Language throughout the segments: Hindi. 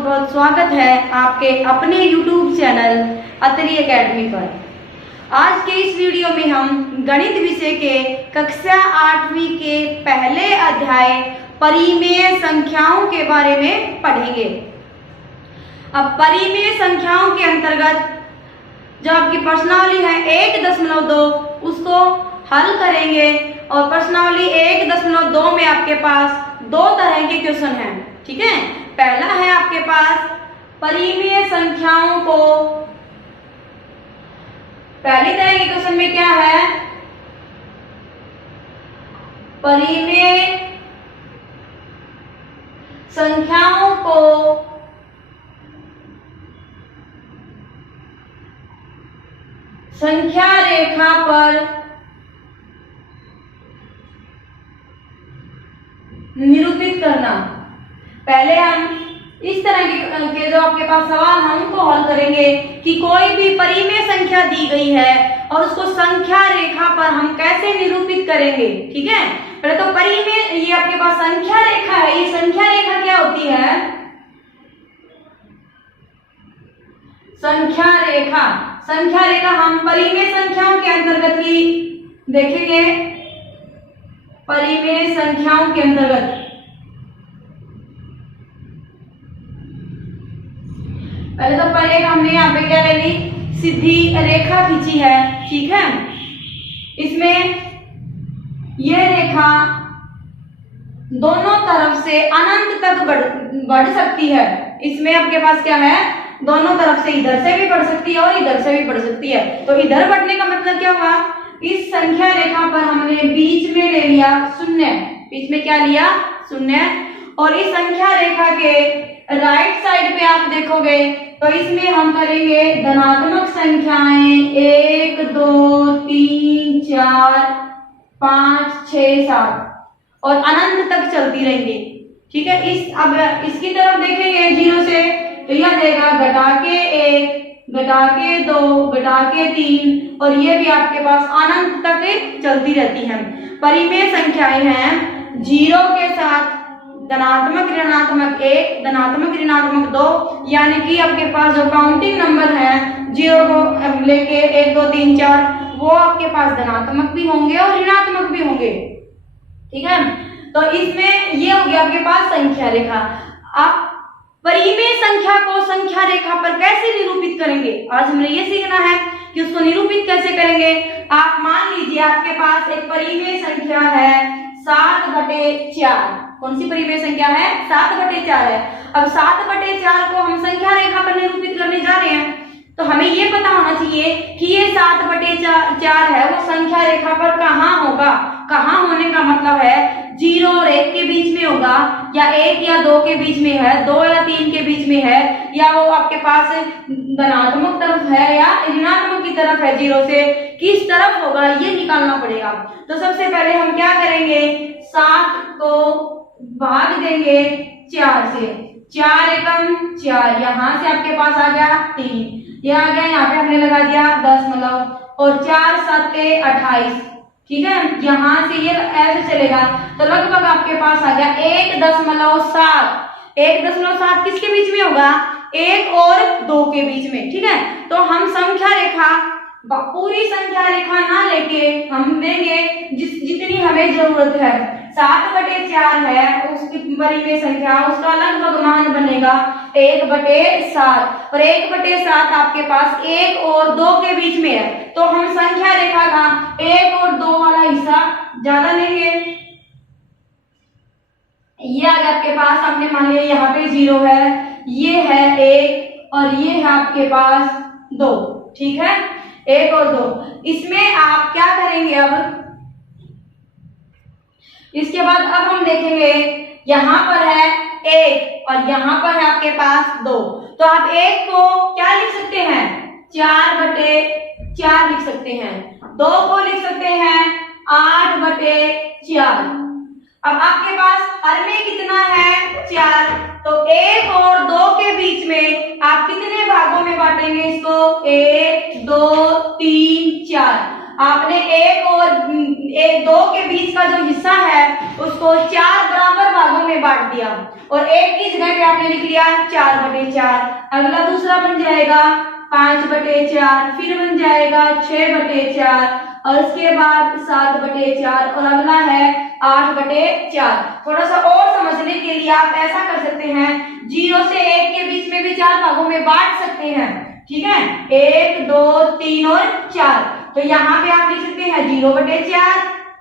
बहुत बहुत स्वागत है आपके अपने YouTube चैनल अतरी एकेडमी पर। आज के इस वीडियो में हम गणित विषय के कक्षा 8वीं के पहले अध्याय परिमेय संख्याओं के बारे में पढ़ेंगे। अब परिमेय संख्याओं के अंतर्गत जो आपकी प्रश्नावली है 1.2 उसको हल करेंगे और प्रश्नावली 1.2 में आपके पास दो तरह के क्वेश्चन हैं। ठीक है, पहला है आपके पास परिमेय संख्याओं को, पहली तरह के क्वेश्चन में क्या है, परिमेय संख्याओं को संख्या रेखा पर निरूपित करना। पहले हम इस तरह के जो आपके पास सवाल हम उनको हल करेंगे कि कोई भी परिमेय संख्या दी गई है और उसको संख्या रेखा पर हम कैसे निरूपित करेंगे। ठीक है, पहले तो परिमेय, ये आपके पास संख्या रेखा है। ये संख्या रेखा क्या होती है? संख्या रेखा, संख्या रेखा हम परिमेय संख्याओं के अंतर्गत ही देखेंगे। परिमेय संख्याओं के अंतर्गत पहले तो पहले हमने यहाँ पे क्या ले ली, सीधी रेखा खींची है। ठीक है, इसमें यह रेखा दोनों तरफ से अनंत तक बढ़ सकती है। इसमें आपके पास क्या है, दोनों तरफ से, इधर से भी बढ़ सकती है और इधर से भी बढ़ सकती है। तो इधर बढ़ने का मतलब क्या हुआ, इस संख्या रेखा पर हमने बीच में ले लिया शून्य, बीच में क्या लिया, शून्य। और इस संख्या रेखा के राइट साइड पे आप देखोगे तो इसमें हम करेंगे धनात्मक संख्याएं 1 2 3 4 5 6 7 और अनंत तक चलती रहेंगी। ठीक है, अब इसकी तरफ देखेंगे 0 से तो यह देगा घटा के 1 घटा के 2 घटा के 3 और ये भी आपके पास अनंत तक चलती रहती हैं। परिमेय संख्याएं हैं 0 के साथ धनात्मक ऋणात्मक 1 धनात्मक ऋणात्मक 2, यानी कि आपके पास जो काउंटिंग नंबर है 0 को लेके 1 2 3 4 वो आपके पास धनात्मक भी होंगे और ऋणात्मक भी होंगे। ठीक है, तो इसमें ये हो गया आपके पास संख्या रेखा। आप परिमेय संख्या को संख्या रेखा पर कैसे निरूपित करेंगे, आज हमने ये सीखना है कि उसको निरूपित कैसे करेंगे। आप मान लीजिए आपके पास एक परिमेय संख्या है 7/4। कौन सी परिमेय संख्या है, 7/4 है। अब 7/4 को हम संख्या रेखा पर निरूपित करने जा रहे हैं तो हमें ये पता होना चाहिए कि ये 7/4 है वो संख्या रेखा पर कहाँ होगा। कहाँ होने का मतलब है 0 और 1 के बीच में होगा, या 1 या 2 के बीच में है, 2 या 3 के बीच में है, या वो आपके पास धनात्मक तरफ है या ऋणात्मक की तरफ है। 0 से किस तरफ होगा ये निकालना पड़ेगा। तो सबसे पहले हम क्या करेंगे, 7 को भाग देंगे 4 से, 4 एकम 4, यहाँ से आपके पास आ गया 3, ये आ गया, यहाँ पे हमने लगा दिया 10 और 4 7 28। ठीक है, यहाँ से ये ऐसे चलेगा तो लगभग आपके पास आ गया 1.7। 1.7 किसके बीच में होगा, 1 और 2 के बीच में। ठीक है, तो हम संख्या रेखा, पूरी संख्या रेखा ना लेके हम देंगे जितनी हमें जरूरत है। 7/4 है उसकी परिमेय संख्या, उसका लगभग मान बनेगा 1/7 और 1/7 आपके पास 1 और 2 के बीच में है। तो हम संख्या रेखा का 1 और 2 वाला हिस्सा ज्यादा लेंगे। ये अगर आपके पास, आपने मान लिया यहाँ पे 0 है, ये है 1 और ये है आपके पास 2। ठीक है, 1 और 2, इसमें आप क्या करेंगे, अब इसके बाद अब हम देखेंगे यहाँ पर है 1 और यहाँ पर है आपके पास 2। तो आप 1 को क्या लिख सकते हैं, 4/4 लिख सकते हैं। 2 को लिख सकते हैं 8/4। अब आपके पास हर में कितना है, 4, तो 1 और 2 के बीच में आप कितने भागों में बांटेंगे इसको, 1 2 3 4। आपने 1 और 2 के बीच का जो हिस्सा है उसको 4 बराबर भागों में बांट दिया और 1 की जगह पे आपने लिख लिया 4/4। अगला दूसरा बन जाएगा 5/4, फिर बन जाएगा 6/4 और उसके बाद 7/4 और अगला है 8/4। थोड़ा सा और समझने के लिए आप ऐसा कर सकते हैं, 0 से 1 के बीच में भी 4 भागों में बांट सकते हैं। ठीक है, 1 2 3 और 4। तो यहाँ पे आप लिख सकते हैं 0/4,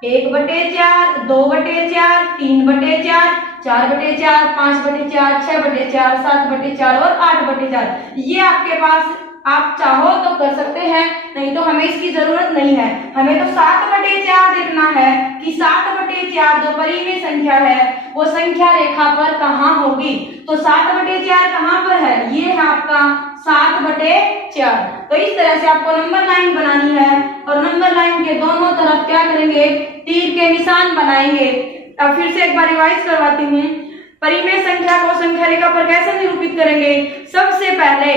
1/4, 2/4, 3/4, 4/4, 5/4, 6/4, 7/4 और 8/4। ये आपके पास आप चाहो तो कर सकते हैं, नहीं तो हमें इसकी जरूरत नहीं है। हमें तो 7/4 देखना है कि 7/4 जो परिमेय संख्या है वो संख्या रेखा पर कहाँ होगी। तो 7/4 कहाँ पर है, ये है आपका 7/4। तो इस तरह से आपको नंबर लाइन बनानी है और नंबर लाइन के दोनों तरफ क्या करेंगे, तीर के निशान बनाएंगे। अब फिर से एक बार रिवाइज करवाती हूँ, परिमेय संख्या को संख्या रेखा पर कैसे निरूपित करेंगे। सबसे पहले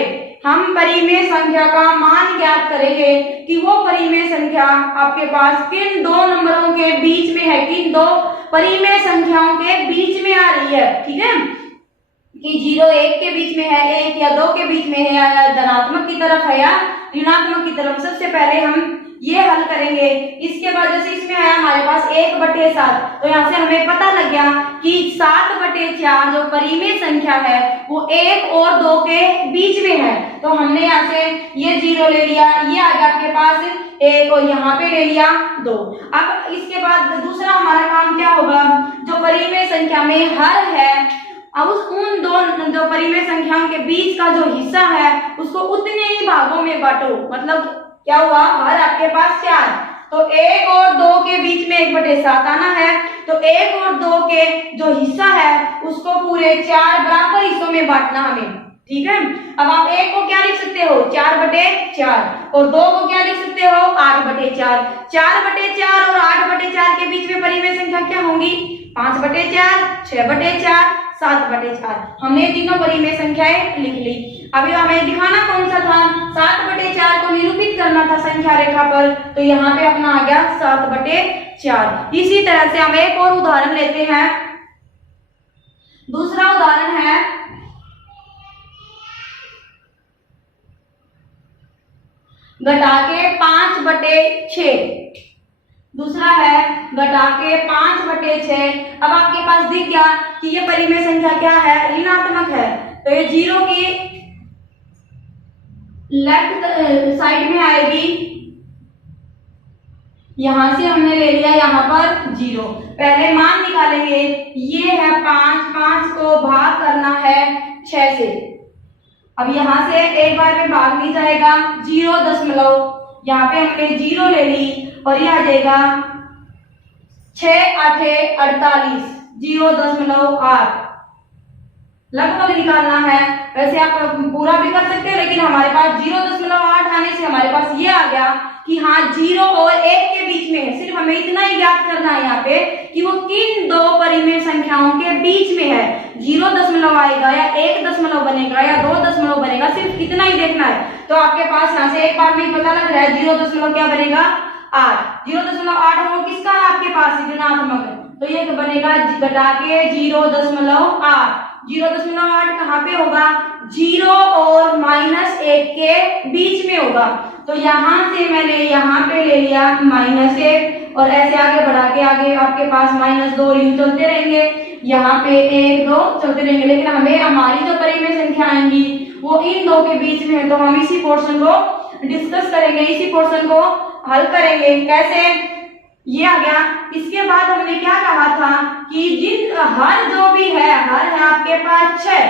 हम परिमेय संख्या का मान ज्ञात करेंगे कि वो परिमेय संख्या आपके पास किन दो नंबरों के बीच में है, किन दो परिमेय संख्याओं के बीच में आ रही है। ठीक है, कि 0 1 के बीच में है, 1 या 2 के बीच में है, या धनात्मक की तरफ है या ऋणात्मक की तरफ। सबसे पहले हम ये हल करेंगे। इसके बाद जैसे इसमें आया हमारे पास 1/7, तो यहाँ से हमें पता लग गया कि 7/4 जो परिमेय संख्या है वो 1 और 2 के बीच में है। तो हमने यहाँ से ये 0 ले लिया, ये आ गया आपके पास 1 और यहाँ पे ले लिया 2। अब इसके बाद दूसरा हमारा काम क्या होगा, जो परिमेय संख्या में हर है, अब उन दो जो परिमेय संख्याओं के बीच का जो हिस्सा है उसको उतने ही भागों में बांटो। मतलब क्या हुआ, हर आपके पास 4, तो 1 और 2 के बीच में 1/7 आना है। तो 1 और 2 के जो हिस्सा है उसको पूरे 4 बराबर हिस्सों में बांटना हमें। ठीक है, अब आप 1 को क्या लिख सकते हो 4/4 और 2 को क्या लिख सकते हो 8/4। 4/4 और 8/4 के बीच में परिमेय संख्या क्या होंगी, 5/4, 6/4, 7/4। हमने तीनों परिमेय संख्याएं लिख ली। अभी हमें दिखाना कौन सा था, 7/4 को निरूपित करना था संख्या रेखा पर, तो यहाँ पे अपना आ गया 7/4। इसी तरह से हम एक और उदाहरण लेते हैं। दूसरा उदाहरण है घटा के 5/6। दूसरा है घटा के 5/6। अब आपके पास दिख गया कि ये परिमेय संख्या क्या है, ऋणात्मक है। तो ये 0 की लेफ्ट साइड में आएगी, यहां से हमने ले लिया यहाँ पर 0। पहले मान निकालेंगे, ये है 5 को भाग करना है 6 से। अब यहाँ से एक बार में भाग नहीं जाएगा, 0 यहाँ पे हमने 0 ले ली और ये आ जाएगा 6 8 48, 0.8 लगभग निकालना है। वैसे आप पूरा भी कर सकते हो, लेकिन हमारे पास 0.8 आने से हमारे पास ये आ गया कि हाँ 0 और 1 के बीच में है। सिर्फ हमें इतना ही ज्ञात करना है यहाँ पे कि वो किन दो परिमेय संख्याओं के बीच में है। 0 आएगा या 1 बनेगा या 2 बनेगा, सिर्फ इतना ही देखना है। तो आपके पास यहाँ से एक बार में पता लग रहा है 0 क्या बनेगा 8। 0.8 वो किसका है आपके पास, ऋणात्मक है, तो ये बनेगा घटा के 0.8। 0.8 कहाँ पे होगा, 0 और -1 के बीच में होगा। तो यहाँ से मैंने यहाँ पे ले लिया -1 और ऐसे आगे बढ़ा के आगे आपके पास -2 यूं चलते रहेंगे, यहाँ पे 1 2 चलते रहेंगे। लेकिन हमें हमारी जो परिमेय संख्या आएंगी वो इन दो के बीच में है, तो हम इसी पोर्शन को डिस्कस करेंगे, इसी पोर्शन को हल करेंगे। कैसे, ये आ गया। इसके बाद हमने क्या कहा था कि जिन हर जो भी है, हर है आपके पास 6,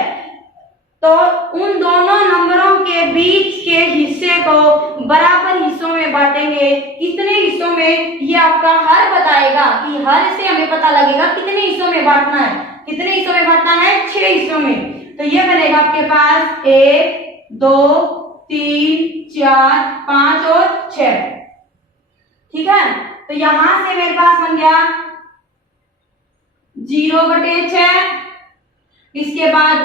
तो उन दोनों नंबरों के बीच के हिस्से को बराबर हिस्सों में बांटेंगे। कितने हिस्सों में, ये आपका हर बताएगा कि हर से हमें पता लगेगा कितने हिस्सों में बांटना है। कितने हिस्सों में बांटना है, 6 हिस्सों में। तो ये बनेगा आपके पास 1 2 3 4 5 और 6। ठीक है, तो यहां से मेरे पास बन गया 0/6। इसके बाद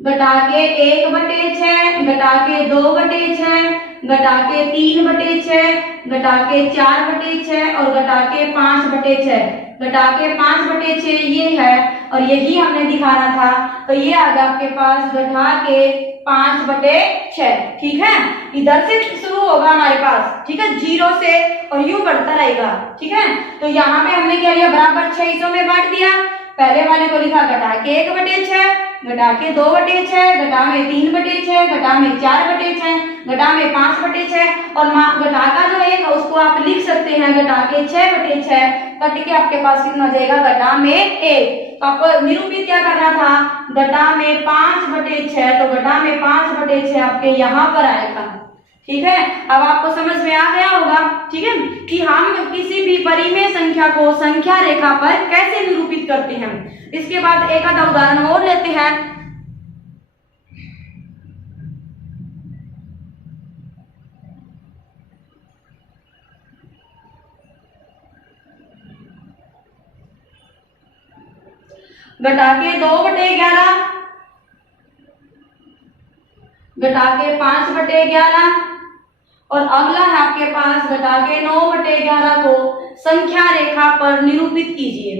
घटा के 1/6, घटा के 2/6, घटा के 3/6, घटा के 4/6 और घटा के 5/6। घटा के 5/6 ये है और यही हमने दिखाना था। तो ये आ गया आपके पास घटा के 5/6। ठीक है, इधर से शुरू होगा हमारे पास, ठीक है, 0 से और यूं बढ़ता रहेगा। ठीक है, तो यहाँ पे हमने क्या लिया, बराबर 6 हिस्सों में बांट दिया। पहले वाले को लिखा घटा के 1/6, घटा के 2/6, घटा में 3/6, घटा में 4/6, घटा में 5/6 और घटा का जो एक उसको आप लिख सकते हैं घटा के 6/6, कट के आपके पास कितना हो जाएगा, घटा में 1। तो आपको निरूपित क्या करना था, घटा में 5/6, तो घटा में 5/6 आपके यहाँ पर आएगा। ठीक है, अब आपको समझ में आ गया होगा, ठीक है, कि हम किसी भी परिमेय संख्या को संख्या रेखा पर कैसे निरूपित करते हैं। इसके बाद एक आधा उदाहरण और लेते हैं। घटा के 2/11, घटा के 5/11 और अगला है आपके पास घटा के 9/11 को संख्या रेखा पर निरूपित कीजिए।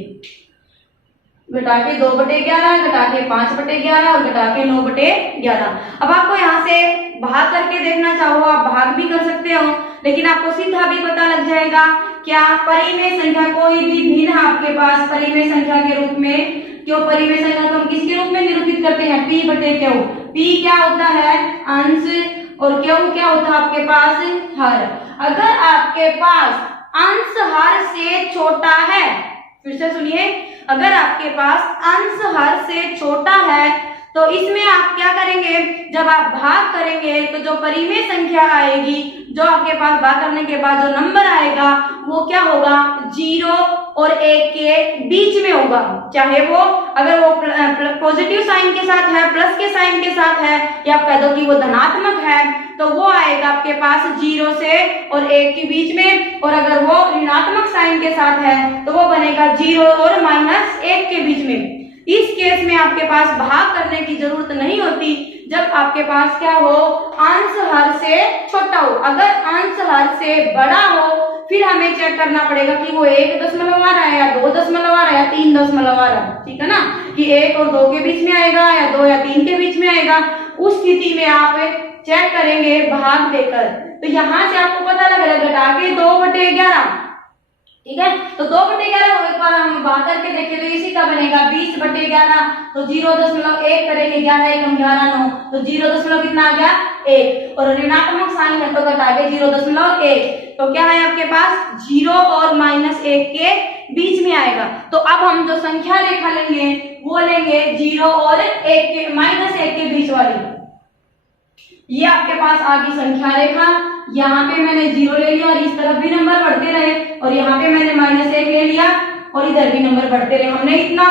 घटा के 2/11, घटा के 5/11 और घटा के 9/11। अब आपको यहाँ से भाग करके देखना चाहो आप भाग भी कर सकते हो, लेकिन आपको सीधा भी पता लग जाएगा। क्या परिमेय संख्या कोई भी भिन्न आपके पास परिमेय संख्या के रूप में, क्यों परिमेय संख्या को हम किसके रूप में निरूपित करते हैं, p/q। p क्या होता है, अंश, और q क्या होता है आपके पास, हर। अगर आपके पास अंश हर से छोटा है, फिर से सुनिए, अगर आपके पास अंश हर से छोटा है तो इसमें आप क्या करेंगे, जब आप भाग करेंगे तो जो परिमेय संख्या आएगी, जो आपके पास भाग करने के बाद जो नंबर आएगा वो क्या होगा, 0 और 1 के बीच में होगा। चाहे वो अगर वो पॉजिटिव साइन के साथ है, प्लस के साइन के साथ है, या आप कह दो कि वो धनात्मक है, तो वो आएगा आपके पास 0 से और 1 के बीच में। और अगर वो ऋणात्मक साइन के साथ है तो वो बनेगा 0 और -1 के बीच में। इस केस में आपके पास भाग करने की जरूरत नहीं होती, जब आपके पास क्या हो, अंश हर से छोटा हो। अगर अंश हर से बड़ा हो फिर हमें चेक करना पड़ेगा कि वो 1 दशमलव आ रहा है या 2 दशमलव आ रहा है या 3 दशमलव आ रहा है। ठीक है ना, कि 1 और 2 के बीच में आएगा या 2 या 3 के बीच में आएगा। उस स्थिति में आप चेक करेंगे भाग देकर। तो यहाँ से आपको पता लग रहा है घटा के 2/11। ठीक है, तो 2/11 एक बार हम भाग करके देखें तो इसी का बनेगा 20/11। तो 0.1 करेंगे, 11 × 11 9, तो 0 कितना आ गया, 1। और ऋणात्मक साइन है तो घटा के 0.1, तो क्या है आपके पास 0 और -1 के बीच में आएगा। तो अब हम जो संख्या रेखा लेंगे वो लेंगे 0 और 1 के -1 के बीच वाली। ये आपके पास आ गई संख्या रेखा। यहाँ पे मैंने 0 ले लिया और इस तरफ भी नंबर बढ़ते रहे, और यहाँ पे मैंने -1 ले लिया और इधर भी नंबर बढ़ते रहे। हमने इतना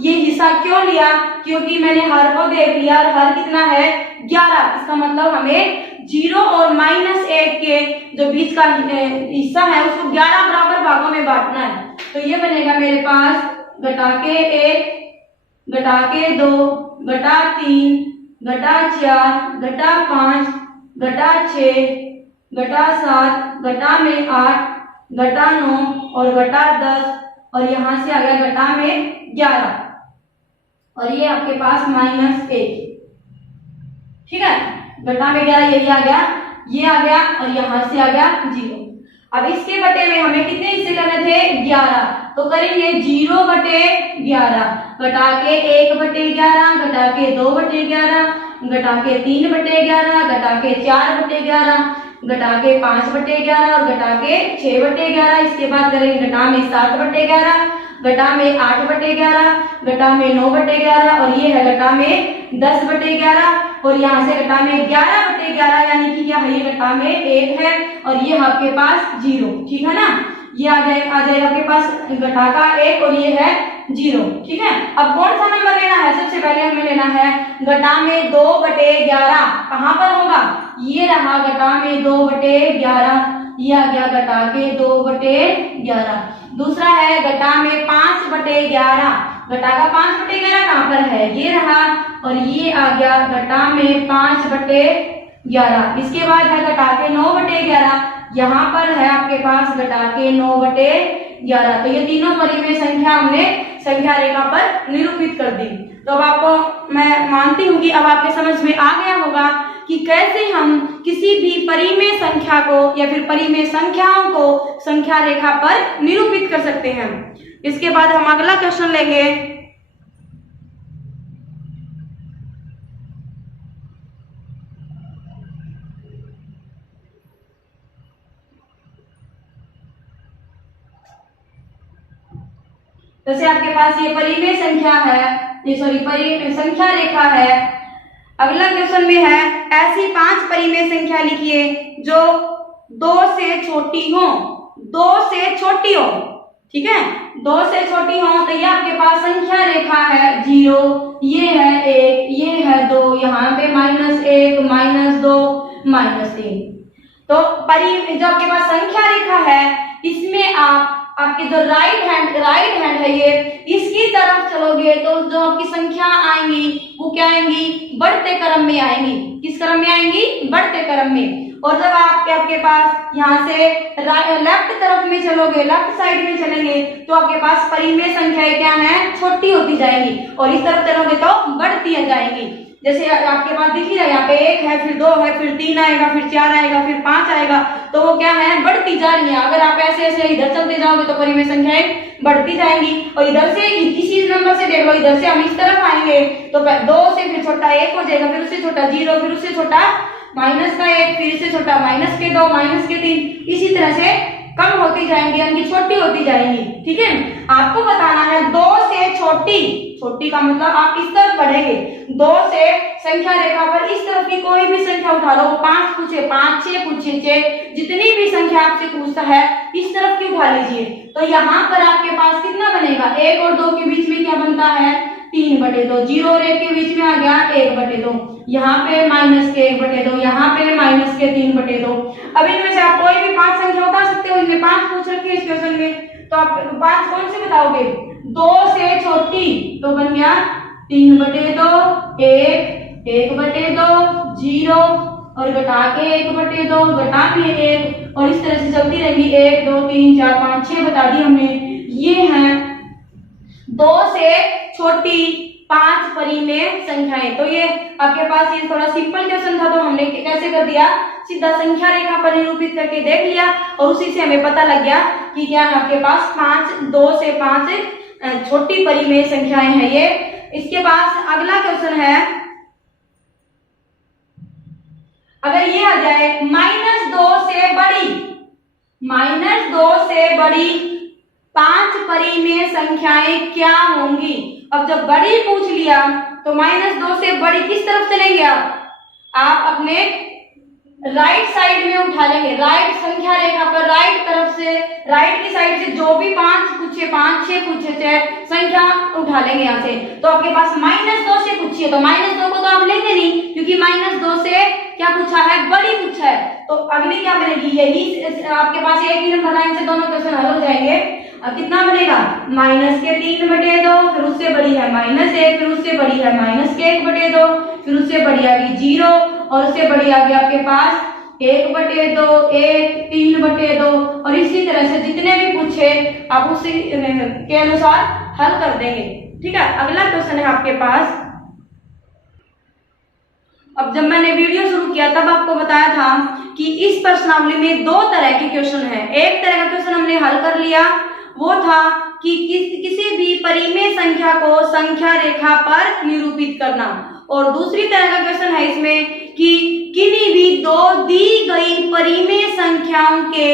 ये हिस्सा क्यों लिया, क्योंकि मैंने हर को देख लिया और हर कितना है 11। इसका मतलब हमें 0 और -1 के जो बीच का हिस्सा है उसको 11 बराबर भागों में बांटना है। तो ये बनेगा मेरे पास घटा के 1, घटा के 2, घटा 3, घटा 4, घटा 5, घटा 6, घटा 7, घटा में 8, घटा 9 और घटा 10, और यहां से आ गया घटा में 11, और ये आपके पास -1। ठीक है, घटा में 11 यही आ गया, ये आ गया और यहां से आ गया 0। अब इसके बटे में हमें कितने हिस्से करने थे, 11। तो करेंगे 0/11, घटा के 1/11, घटा के 2/11, घटा के 3/11, घटा के 4/11, घटा के 5/11 और घटा के 6/11। इसके बाद करेंगे घटा में 7/11, घटा में 8/11, घटा में 9/11 और ये है घटा में 10/11, और यहाँ से घटा में 11/11, यानी कि क्या है, ये घटा में 1 है और ये आपके पास 0। ठीक है ना, ये आ जाएगा आपके पास घटा का 1 और ये है 0। ठीक है, अब कौन सा नंबर लेना है, सबसे पहले हमें लेना है घटा में 2/11। कहाँ पर होगा, ये रहा घटा में 2/11, ये आ गया घटा के 2/11। दूसरा है घटा में 5/11, घटा का 5/11 कहाँ पर है, ये रहा, और ये आ गया घटा में 5/11। इसके बाद है घटा के 9/11, यहाँ पर है आपके पास घटा के 9/11। 11। तो ये तीनों परिमेय संख्या हमने संख्या रेखा पर निरूपित कर दी। तो अब आपको मैं मानती हूँ कि अब आपके समझ में आ गया होगा कि कैसे हम किसी भी परिमेय संख्या को या फिर परिमेय संख्याओं को संख्या रेखा पर निरूपित कर सकते हैं। इसके बाद हम अगला क्वेश्चन लेंगे। जैसे आपके पास ये परिमेय संख्या है, ये सॉरी परिमेय संख्या रेखा है। अगला क्वेश्चन में है ऐसी 5 परिमेय संख्या लिखिए जो 2 से छोटी हो, 2 से छोटी हो, ठीक है, 2 से छोटी हो। तो ये आपके पास संख्या रेखा है 0, ये है 1, ये है 2, यहाँ पे -1, -2, -3। तो जो आपके पास संख्या रेखा है इसमें आपके जो राइट हैंड है ये, इसकी तरफ चलोगे तो जो आपकी संख्या आएंगी वो क्या आएंगी, बढ़ते क्रम में आएंगी। किस क्रम में आएंगी, बढ़ते क्रम में। और जब आपके पास यहाँ से लेफ्ट तरफ में चलोगे, लेफ्ट साइड में चलेंगे तो आपके पास परिमेय संख्याएं क्या है, छोटी होती जाएंगी। और इस तरफ चलोगे तो बढ़ती जाएंगी। जैसे आपके पास दिख रहा है यहाँ पे 1 है, फिर 2 है, फिर 3 आएगा, फिर 4 आएगा, फिर 5 आएगा। तो वो क्या है, बढ़ती जा रही है। अगर आप ऐसे ऐसे इधर चलते जाओगे तो परिमेय संख्याएं बढ़ती जाएंगी। और इधर से इसी नंबर से देख लो, इधर से हम इस तरफ आएंगे तो 2 से फिर छोटा 1 हो जाएगा, फिर उससे छोटा 0, फिर उससे छोटा -1, फिर इससे छोटा -2, -3, इसी तरह से कम होती जाएंगी, यानी छोटी होती जाएंगी। ठीक है, आपको बताना है 2 से छोटी का मतलब आप इस तरफ बढ़ेंगे। 2 से संख्या रेखा पर इस तरफ की कोई भी संख्या उठा लो, 5 पूछे 5, 6 पूछे 6, जितनी भी संख्या आपसे पूछता है इस तरफ की उठा लीजिए। तो यहाँ पर आपके पास कितना बनेगा, 1 और 2 के बीच में क्या बनता है, 3/2। 0 और 1 के बीच में आ गया 1/2। यहाँ पे -1/2, यहाँ पे -3/2। अब इनमें से आप कोई भी 5 संख्या उठा सकते हो। इनमें 5 पूछ रखी है इस क्वेश्चन में, तो आप 5 कौन से बताओगे, 2 से छोटी, तो बन गया 3/2, 1, 1/2, 0 और घटा के 1/2, घटा के 1, और इस तरह से चलती रहेगी। 1, 2, 3, 4, 5, 6 बता दी हमने। ये है 2 से छोटी 5 परिमेय संख्याएं। तो ये आपके पास ये थोड़ा सिंपल क्वेश्चन था, तो हमने कैसे कर दिया, सीधा संख्या रेखा पर निरूपित करके देख लिया और उसी से हमें पता लग गया कि क्या है आपके पास 2 से 5 छोटी परिमेय संख्याएं हैं ये। इसके बाद अगला क्वेश्चन है, अगर ये आ जाए -2 से बड़ी, -2 से बड़ी 5 परिमेय संख्याएं क्या होंगी। अब जब बड़ी पूछ लिया तो -2 से बड़ी किस तरफ चलेंगे आप अपने राइट साइड में उठा लेंगे। राइट संख्या रेखा पर राइट तरफ से, राइट की साइड से जो भी 5 पूछे 5, 6 पूछे 6 संख्या उठा लेंगे यहाँ से। तो आपके पास -2 से पूछिए तो -2 को तो आप लेंगे नहीं, क्योंकि -2 से क्या पूछा है, बड़ी पूछा है। तो अगली क्या बनेगी, यही आपके पास एक ही नंबर लाइन से दोनों क्वेश्चन हल हो जाएंगे। अब कितना बनेगा, -3/2, फिर उससे बड़ी है -1, फिर उससे बड़ी है -1/2, फिर उससे बड़ी आ गई 0 और उससे बड़ी आ गई आपके पास 1/2, 1, 3/2, और इसी तरह से जितने भी पूछे आप उसी के अनुसार हल कर देंगे। ठीक है, अगला क्वेश्चन है आपके पास। अब जब मैंने वीडियो शुरू किया तब आपको बताया था कि इस प्रश्नावली में 2 तरह के क्वेश्चन हैं। एक तरह का क्वेश्चन हमने हल कर लिया, वो था कि किसी भी परिमेय संख्या को संख्या रेखा पर निरूपित करना, और दूसरी तरह का क्वेश्चन है इसमें कि किन्हीं भी 2 दी गई परिमेय संख्याओं के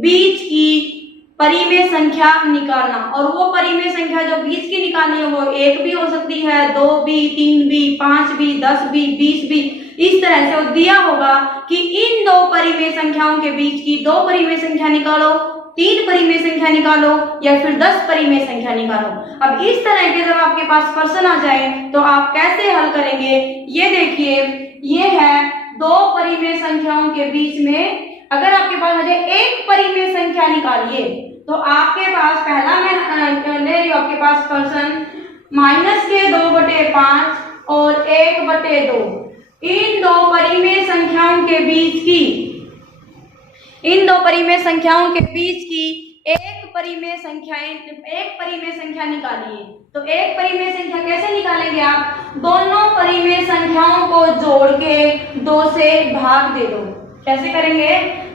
बीच की परिमेय संख्या निकालना। और वो परिमेय संख्या जो बीच की निकालनी है वो 1 भी हो सकती है, 2 भी, 3 भी, 5 भी, 10 भी, 20 भी। इस तरह से वो दिया होगा कि इन 2 परिमेय संख्याओं के बीच की 2 परिमेय संख्या निकालो, 3 परिमेय संख्या निकालो या फिर 10 परिमेय संख्या निकालो। अब इस तरह के जब आपके पास प्रश्न आ जाए तो आप कैसे हल करेंगे, ये देखिए, ये है 2 परिमेय संख्याओं के बीच में अगर आपके पास मुझे 1 परिमेय संख्या निकालिए, तो आपके पास पहला मैं ले रही हूं आपके पास प्रश्न -2/5 और 1/2। इन 2 परिमेय संख्याओं के बीच की एक परिमेय संख्या निकालिए। तो एक परिमेय संख्या कैसे निकालेंगे आप? दोनों परिमेय संख्याओं को जोड़ के 2 से भाग दे दो। कैसे करेंगे?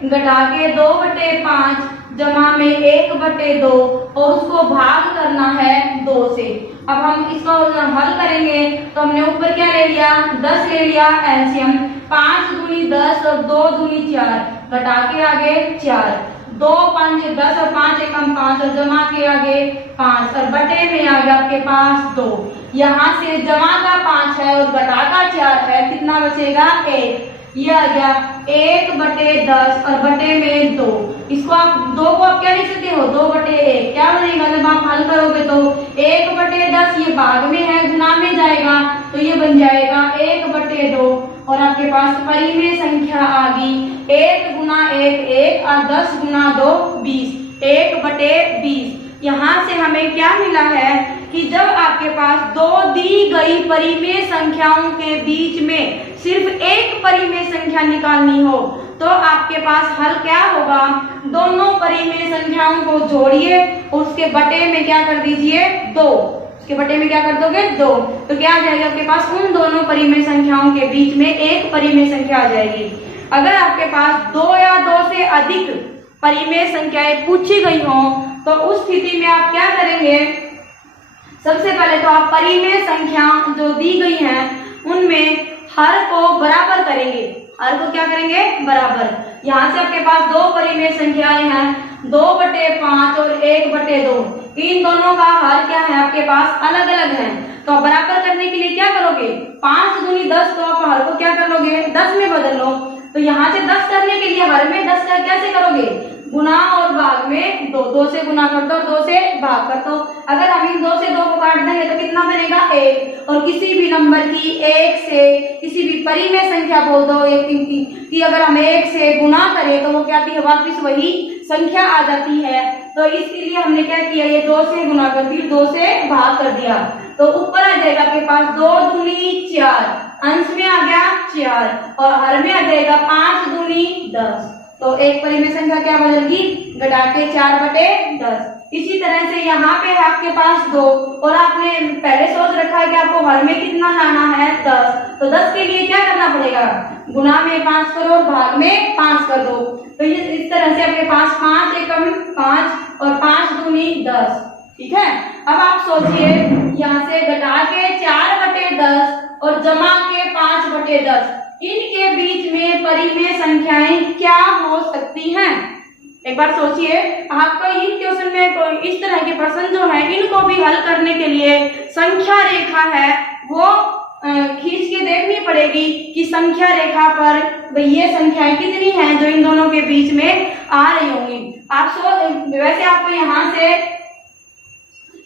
घटा के 2/5 जमा में 1/2 और उसको भाग करना है 2 से। अब हम इसको हल करेंगे तो हमने ऊपर क्या ले लिया? 10 ले लिया एलसीएम। 5 दूनी 10 और 2 दूनी 4, घटा के आगे 4, 2 5 10 और 5 एकम 5 और जमा के आगे 5 और बटे में आ गया आपके पास 2। यहाँ से जमा का 5 है और घटा का 4 है, कितना बचेगा? 1। ये आ गया 1/10 और बटे में 2। इसको आप 2 को आप क्या लिख सकते हो? 2/1। क्या बनेगा जब आप हल करोगे तो 1/10, ये भाग में है, गुना में जाएगा तो ये बन जाएगा 1/2 और आपके पास परिमेय संख्या आ गई 1 × 1 1 और 10 × 2 20, 1/20। यहाँ से हमें क्या मिला है कि जब आपके पास 2 दी गई परिमेय संख्याओं के बीच में सिर्फ एक परिमेय संख्या निकालनी हो तो आपके पास हल क्या होगा? दोनों परिमेय संख्याओं को जोड़िए, उसके बटे में क्या कर दीजिए? 2। उसके बटे में क्या कर दोगे? 2। तो क्या आ जाएगा आपके पास? उन दोनों परिमेय संख्याओं के बीच में एक परिमेय संख्या आ जाएगी। अगर आपके पास 2 या 2 से अधिक परिमेय संख्याएं पूछी गई हो तो उस स्थिति में आप क्या करेंगे? सबसे पहले तो आप परिमेय संख्या जो दी गई हैं उनमें हर को बराबर करेंगे। हर को क्या करेंगे? बराबर। यहाँ से आपके पास 2 परिमेय संख्याएं हैं, 2/5 और 1/2। इन दोनों का हर क्या है? आपके पास अलग अलग है। तो बराबर करने के लिए क्या करोगे? 5 दूनी 10, तो आप हर को क्या कर लोगे? 10 में बदल लो। तो यहाँ से 10 करने के लिए हर में 10 का कैसे करोगे? गुना और भाग में 2। 2 से गुना कर दो, 2 से भाग कर दो। अगर हम इन 2 से 2 को काट देंगे तो कितना बनेगा? 1। और किसी भी नंबर की 1 से किसी भी परिमेय संख्या बोल दो एक कि अगर हम 1 से गुना करें तो वो क्या थी? वापिस वही संख्या आ जाती है। तो इसके लिए हमने क्या किया? ये 2 से गुना कर दी, 2 से भाग कर दिया। तो ऊपर आ जाएगा आपके पास 2 दूनी 4, अंश में आ गया 4 और हर में आ जाएगा 5 दूनी 10। तो एक परिमेय संख्या क्या बदलगी? घटा के 4/10। इसी तरह से यहाँ पे है आपके पास 2 और आपने पहले सोच रखा है कि आपको हर में कितना लाना है? 10। तो 10 के लिए क्या करना पड़ेगा? गुना में 5 करो और भाग में 5 कर दो। तो ये इस तरह से आपके पास 5 एकम 5 और 5 दूनी 10। ठीक है। अब आप सोचिए यहाँ से घटा के 4/10 और जमा के 5/10, इनके बीच में परिमेय संख्याएं क्या हो सकती हैं? एक बार सोचिए। आपको इन क्वेश्चन में इस तरह के प्रश्न जो है इनको भी हल करने के लिए संख्या रेखा है वो खींच के देखनी पड़ेगी कि संख्या रेखा पर ये संख्याएं कितनी हैं जो इन दोनों के बीच में आ रही होंगी। आप वैसे आपको यहाँ से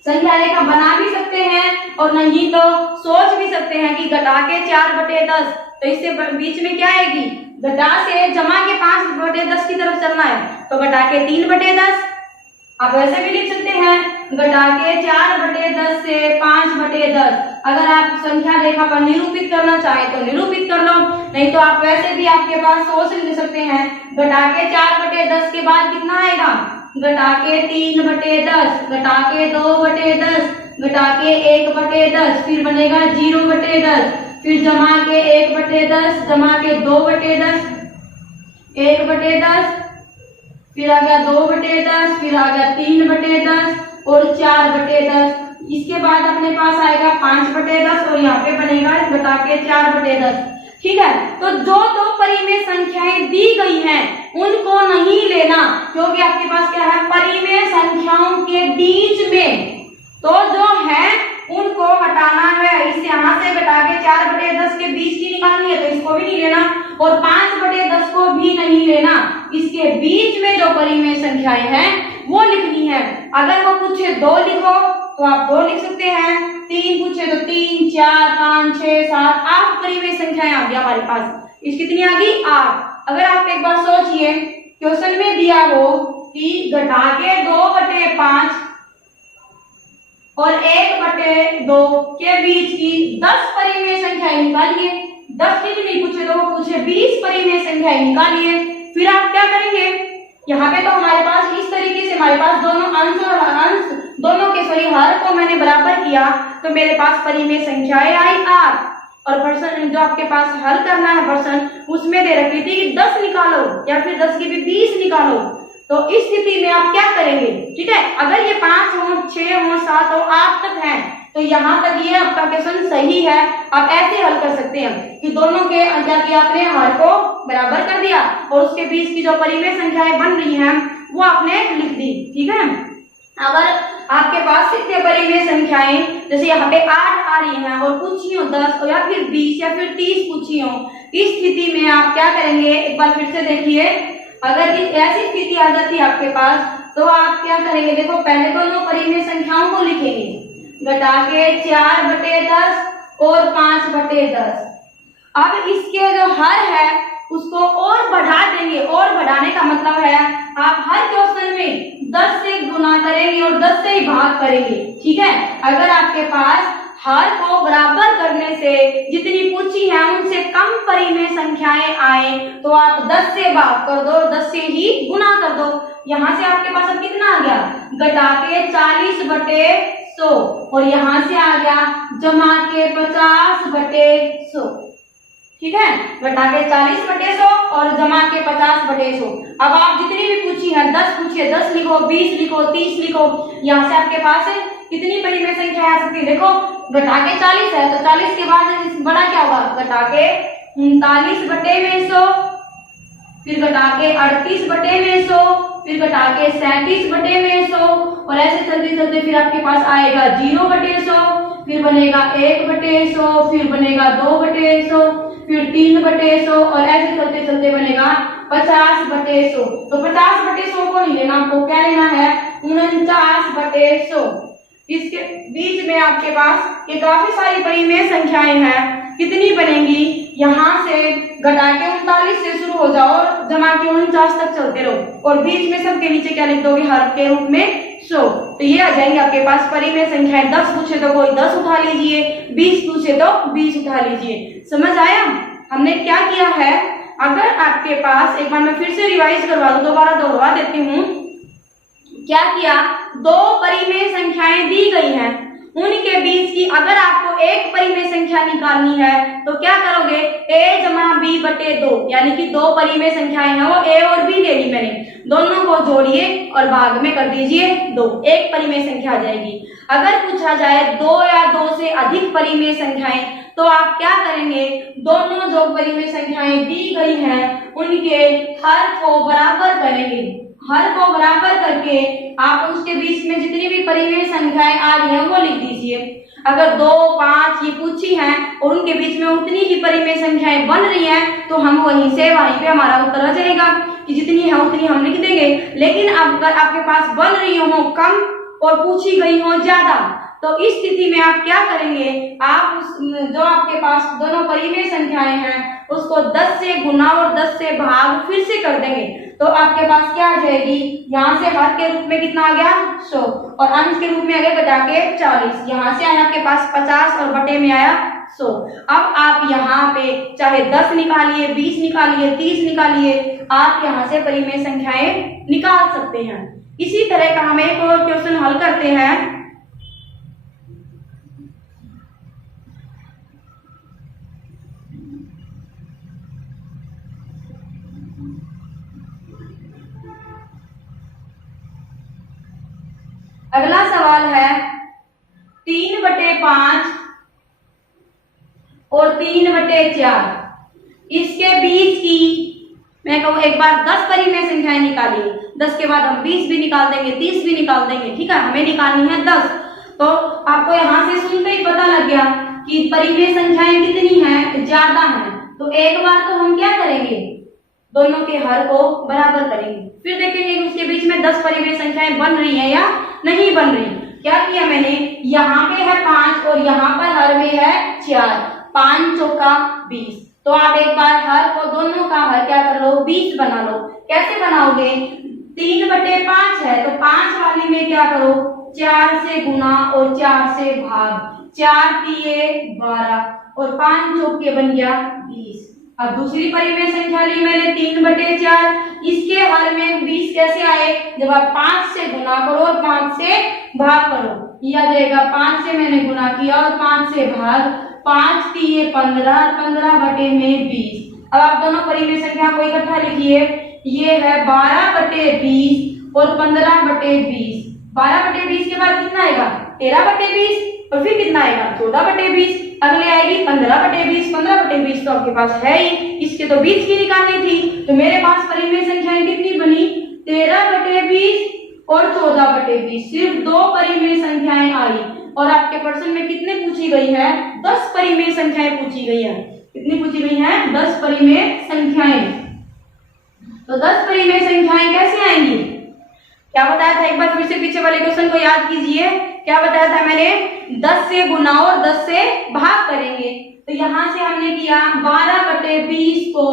संख्या रेखा बना भी सकते हैं और नहीं तो सोच भी सकते हैं कि घटा के 4/10, तो इससे बीच में क्या आएगी? घटा से जमा के 5/10 की तरफ चलना है तो घटा के 3/10। आप वैसे भी लिख सकते हैं घटा के 4/10 से 5/10। अगर आप संख्या रेखा पर निरूपित करना चाहे तो निरूपित कर लो, नहीं तो आप वैसे भी आपके पास सोच लिख सकते हैं घटा के 4/10 के बाद कितना आएगा? घटा के 3/10, घटा के 2/10, घटा के 1/10, फिर बनेगा 0/10, फिर जमा के 1/10, जमा के 2/10, 1/10, फिर आ गया 2/10, फिर आ गया 3/10 और 4/10। इसके बाद अपने पास आएगा 5/10 और यहाँ पे बनेगा घटा के 4/10। ठीक है। तो जो 2 परिमेय संख्याएं दी गई हैं उनको नहीं लेना, क्योंकि आपके पास क्या है? परिमेय संख्याओं के बीच में तो जो है उनको हटाना है। इसे यहाँ से घटा के 4/10 के बीच की निकालनी है तो इसको भी नहीं लेना और 5/10 को भी नहीं लेना। इसके बीच में जो परिमेय संख्याएं हैं वो लिखनी है। अगर वो पूछे 2 लिखो तो आप 2 लिख सकते हैं, 3 पूछे तो 3, 4, 5, 6, 7, 8 परिमेय संख्याएं आ गई हमारे पास। इस कितनी आ गई? 8। अगर आप एक बार सोचिए क्वेश्चन में दिया हो कि घटा के 2/5 और 1/2 के बीच की 10 परिमेय संख्याएं निकालिए। 10 की नहीं पूछे तो वो पूछे 20 परिमेय संख्याएं निकालिए। फिर आप क्या करेंगे? यहाँ पे तो हमारे पास इस तरीके से हमारे पास दोनों अंश और अंश दोनों के सॉरी हर को मैंने बराबर किया तो मेरे पास परिमेय संख्याएं आई 8 और पर्सन जो आपके पास हल करना है पर्सन उसमें दे रखी थी कि 10 निकालो या फिर 10 की भी 20 निकालो। तो इस स्थिति में आप क्या करेंगे, ठीक है, अगर ये 5 हो 6 हो 7 हो 8 तक है तो यहाँ तक ये आपका क्वेश्चन सही है। आप ऐसे हल कर सकते हैं कि दोनों के क्या किया आपने हर को बराबर कर दिया और उसके बीच की जो परिमेय संख्याएं बन रही हैं वो आपने लिख दी, ठीक है। अगर आपके पास कितने परिमेय संख्याएं जैसे यहाँ पे 8 आ रही हैं और पूछी हो 10 या फिर 20 या फिर 30 पूछी हो, इस स्थिति में आप क्या करेंगे, एक बार फिर से देखिए, अगर ऐसी स्थिति आ जाती है आपके पास तो आप क्या करेंगे, देखो पहले दोनों परिमेय संख्याओं को लिखेंगे घटा के 4/10 और 5/10। अब इसके जो हर है उसको और बढ़ा देंगे, और बढ़ाने का मतलब है आप हर क्वेश्चन में 10 से गुना करेंगे और 10 से ही भाग करेंगे, ठीक है। अगर आपके पास हर को बराबर करने से जितनी पूछी है उनसे कम परिमेय संख्याएं आए तो आप 10 से भाग कर दो, 10 से ही गुना कर दो। यहाँ से आपके पास अब कितना आ गया, घटा के 40/100 और यहाँ से आ गया जमा के 50/100, ठीक है, घटा के 40/100 और जमा के 50/100। अब आप जितनी भी पूछी है 10 पूछिए, 10 लिखो, 20 लिखो, 30 लिखो, यहाँ से आपके पास कितनी परिमेय संख्या आ सकती है, देखो घटा के 40 है तो 40 के बाद बड़ा क्या होगा, घटा के 39/100, फिर घटा के 38/100, फिर घटा के 37/100 और ऐसे चलते चलते फिर आपके पास आएगा 0/100, फिर बनेगा 1/100, फिर बनेगा 2/100, फिर 3/100 और ऐसे चलते चलते बनेगा 50/100। तो 50/100 को नहीं लेना, आपको क्या लेना है 49/100। इसके बीच में आपके पास ये काफी सारी परिमेय संख्याएं हैं, कितनी बनेंगी, यहाँ से घटा के 39 से शुरू हो जाओ और जमा के 49 तक चलते रहो और बीच में सबके नीचे क्या लिख दोगे, हर के रूप में 100। तो ये आ जाएंगे आपके पास परिमेय संख्याएं। 10 पूछे तो कोई 10 उठा लीजिए, 20 पूछे तो 20 उठा लीजिए। समझ आया हमने क्या किया है। अगर आपके पास, एक बार मैं फिर से रिवाइज करवा दूं, दोबारा दोहरा देती हूँ, क्या किया, दो परिमेय संख्याएं दी गई हैं, उनके बीच की अगर आपको एक परिमेय संख्या निकालनी है तो क्या करोगे, a जमा b/2, यानी कि दो परिमेय संख्याएं हैं वो a और b ले ली मैंने, दोनों को जोड़िए और भाग में कर दीजिए 2, एक परिमेय संख्या आ जाएगी। अगर पूछा जाए 2 या 2 से अधिक परिमेय संख्याएं तो आप क्या करेंगे, दोनों जो परिमेय संख्याएं दी गई हैं उनके हर को बराबर करेंगे, हर को बराबर करके आप उसके बीच में जितनी भी परिमेय संख्याएं आ रही हैं वो लिख दीजिए। अगर 2, 5 ये पूछी हैं और उनके बीच में उतनी ही परिमेय संख्याएं बन रही हैं तो हम वहीं पे हमारा उत्तर आ जाएगा कि जितनी है उतनी हम लिख देंगे। लेकिन अगर आपके पास बन रही हो कम और पूछी गई हो ज्यादा तो इस स्थिति में आप क्या करेंगे, आप जो आपके पास दोनों परिमेय संख्याएं हैं उसको 10 से गुना और 10 से भाग फिर से कर देंगे तो आपके पास क्या आ जाएगी, यहाँ से हर के रूप में कितना आ गया 100 और अंश के रूप में आ गया घटा के 40, यहाँ से आया आपके पास 50 और बटे में आया 100। अब आप यहाँ पे चाहे 10 निकालिए, 20 निकालिए, 30 निकालिए, आप यहाँ से परिमेय संख्याएं निकाल सकते हैं। इसी तरह का हम एक और क्वेश्चन हल करते हैं। अगला सवाल है 3/5 और 3/4, इसके बीच की मैं कहूँ एक बार 10 परिमेय संख्याएं निकालिए, 10 के बाद हम 20 भी निकाल देंगे, 30 भी निकाल देंगे, ठीक है, हमें निकालनी है 10। तो आपको यहाँ से सुनते ही पता लग गया कि परिमेय संख्याएं कितनी हैं, ज्यादा हैं, तो एक बार तो हम क्या करेंगे, दोनों के हर को बराबर करेंगे, फिर देखेंगे कि उसके बीच में 10 परिमेय संख्याएं बन रही है या नहीं बन रही। क्या किया मैंने, यहाँ पे है 5 और यहाँ पर हर में है 4, 5 चौका 20, तो आप एक बार हर को दोनों का हर क्या कर लो 20 बना लो। कैसे बनाओगे, 3/5 है तो 5 वाली में क्या करो 4 से गुना और 4 से भाग, 4 3 12 और 5 चौके बन गया 20। अब दूसरी परिमेय संख्या ली मैंने 3/4, इसके हर में 20 कैसे आए, जब आप 5 से गुना करो और 5 से भाग करो, यह आ जाएगा 5 से मैंने गुना किया और 5 से भाग, 5 3 15, 15/20। अब आप दोनों परिमेय संख्या को इकट्ठा लिखिए, ये है 12/20 और 15/20। 12/20 के बाद कितना आएगा 13/20 और फिर कितना आएगा 14/20, अगले आएगी 15/20। 15/20 तो आपके पास है ही, इसके तो 20 की निकालनी थी, तो मेरे पास परिमेय संख्याएं कितनी बनी 13/20 और 14/20। सिर्फ 2 परिमेय संख्याएं आई और आपके प्रश्न में कितने पूछी गई है 10 परिमेय संख्याएं पूछी गई है। कितनी पूछी गई है 10 परिमेय संख्याएं। तो 10 परिमेय संख्याएं कैसे आएंगी, क्या बताया था, एक बार फिर से पीछे वाले क्वेश्चन को याद कीजिए। क्या बताया था मैंने, 10 से गुना और 10 से भाग करेंगे। तो यहाँ से हमने किया 12/20 को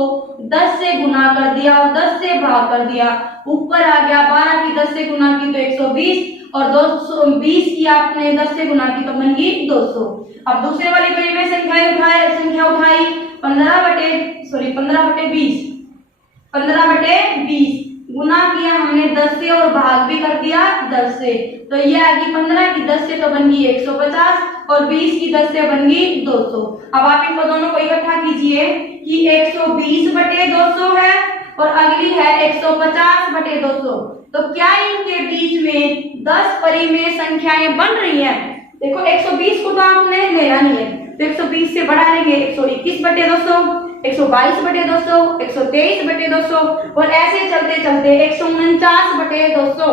10 से गुना कर दिया और 10 से भाग कर दिया, ऊपर आ गया 12 की 10 से गुना की तो 120 और 220 की आपने 10 से गुना की तो बन गई 200। अब दूसरे वाली परिमेय संख्या उठाई 15/20 गुना किया हमने 10 से और भाग भी कर दिया 10 से, तो ये आ गई 15 की 10 से तो बन गई 150 और 20 की 10 से बन गई 200। अब आप इनको दोनों को इकट्ठा कीजिए कि 120/200 है और अगली है 150/200। तो क्या इनके बीच में 10 परिमेय संख्याएं बन रही हैं। देखो 120 को तो आपने लेना नहीं है, तो 120 से बढ़ा लेंगे 121/200, 122/200, 123/200 और ऐसे चलते चलते 149/200।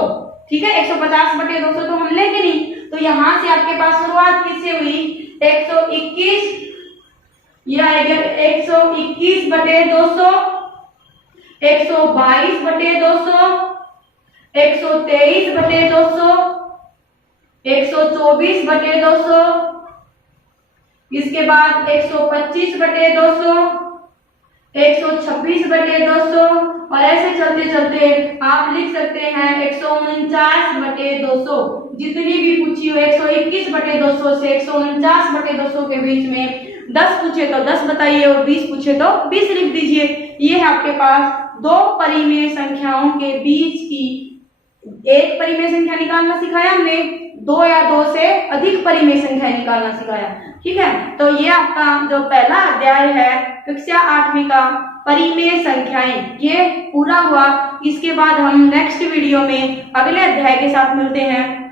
ठीक है, 150/200 तो हम लेंगे नहीं, तो यहाँ से आपके पास शुरुआत किससे हुई 121, ये आएगा 121/200, 122/200, 123/200, 124/200, इसके बाद 125/200, 126/200 और ऐसे चलते चलते आप लिख सकते हैं 149/200। जितनी भी पूछी हो 121/200 से 149/200 के बीच में 10 पूछे तो 10 बताइए और 20 पूछे तो 20 लिख दीजिए। ये है आपके पास 2 परिमेय संख्याओं के बीच की, एक परिमेय संख्या निकालना सिखाया हमने, 2 या 2 से अधिक परिमेय संख्या निकालना सिखाया। ठीक है, तो ये आपका जो पहला अध्याय है कक्षा 8वीं का परिमेय संख्याएं, ये पूरा हुआ। इसके बाद हम नेक्स्ट वीडियो में अगले अध्याय के साथ मिलते हैं।